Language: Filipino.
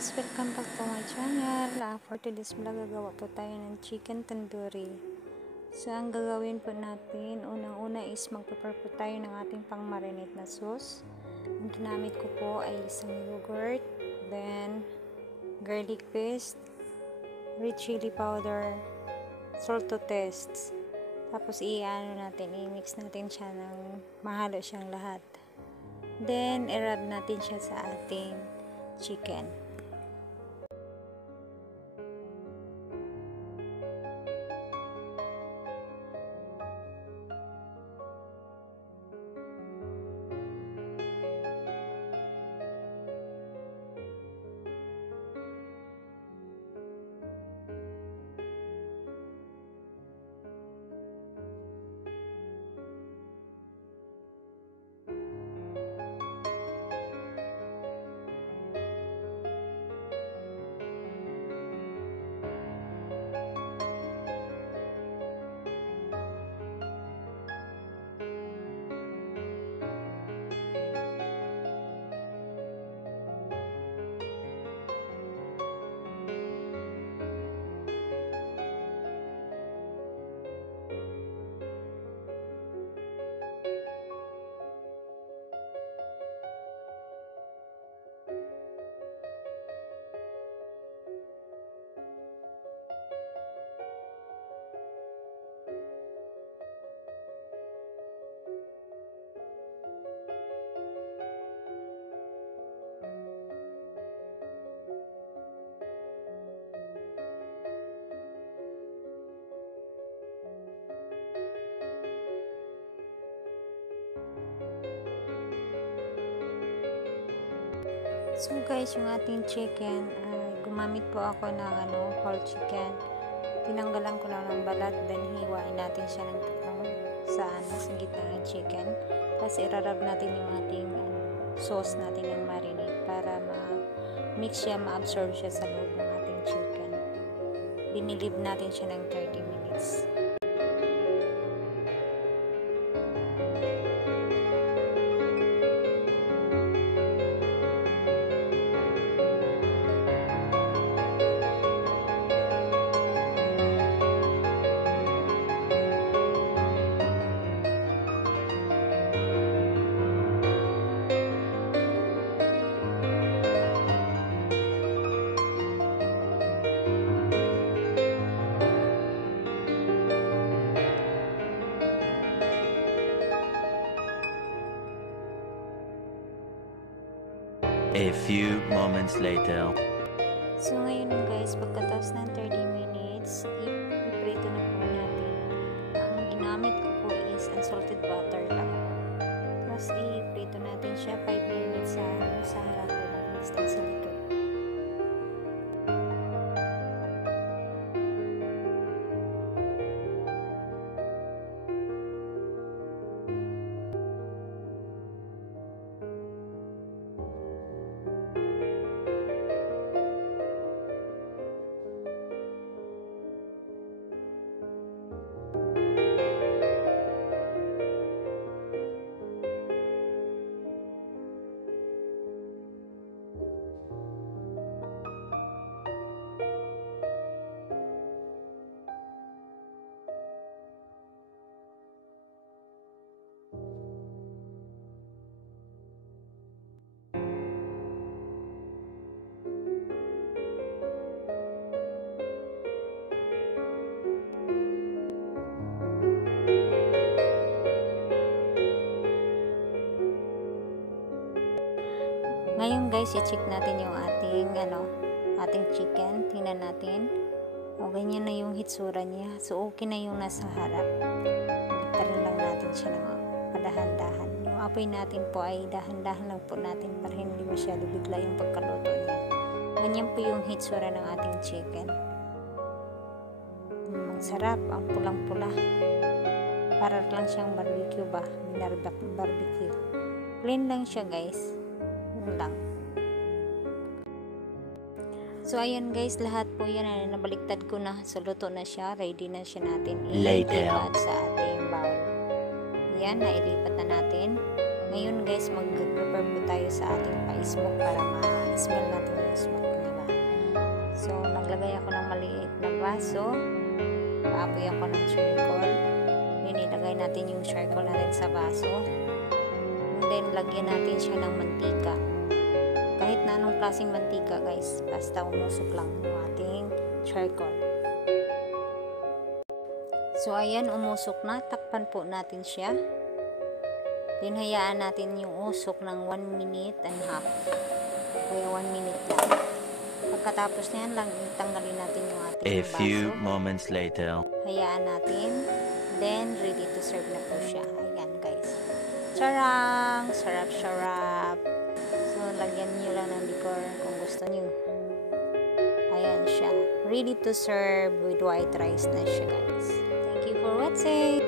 guys! Welcome back to my channel. For today's vlog, gagawa po tayo ng chicken tandoori. So, ang gagawin po natin, unang-una is magprepare po tayo ng ating pang-marinate na sauce. Ang ginamit ko po ay isang yogurt, then garlic paste, red chili powder, salt to taste. Tapos i-mix natin siya ng mahalo siyang lahat. Then, i-rub natin siya sa ating chicken. So guys, yung ating chicken, gumamit po ako ng whole chicken. Tinanggalan ko lang ng balat, then hiwain natin siya ng tatlong sa gitna ng chicken. Tapos irarab natin yung ating sauce natin ng marinade para ma-mix siya, ma-absorb siya sa loob ng ating chicken. Binilib natin siya ng 30 minutes. A few moments later. So ngayon guys, pagkatapos ng 30 minutes, iprito na po natin. Ang ginamit ko po is unsalted butter lang. Tapos iprito natin siya 5 minutes sa harap ng sa likod. Ngayon guys, i-check natin yung ating chicken. Tingnan natin. O, ganyan na yung hitsura niya. So, okay na yung nasa harap. Baliktarin lang natin siya ng padahan-dahan. Yung apoy natin po ay dahan-dahan lang po natin para hindi masyado bigla yung pagkaluto niya. Ganyan po yung hitsura ng ating chicken. Ang sarap, ang pulang-pula. Para lang siyang barbecue ba? Barbecue. Plain lang siya guys. Lang. So ayan guys, lahat po yan nabaliktad ko na. So luto na siya, ready na siya natin ilipat sa ating bowl. Yan, nailipat na natin. Ngayon guys, mag-prepare po tayo sa ating pa-smoke para ma-smell natin yung smoke na naglagay ako ng maliit na baso. Paapoy ako ng charcoal. Then ilagay natin yung charcoal natin sa baso. And then lagyan natin siya ng mantika. Kahit na anong klaseng mantika guys, basta umusok lang yung ating charcoal. So ayan, umusok na. Takpan po natin siya. Then hayaan natin yung usok ng 1 minute and a half. Kaya 1 minute lang. Pagkatapos niyan lang, tanggalin natin yung ating A baso. few moments later. Hayaan natin. Then, ready to serve na po siya. Ayan guys. Charang! Sarap-sarap. So, lagyan nyo lang ng decor kung gusto nyo. Ayan siya. Ready to serve with white rice na siya guys. Thank you for watching.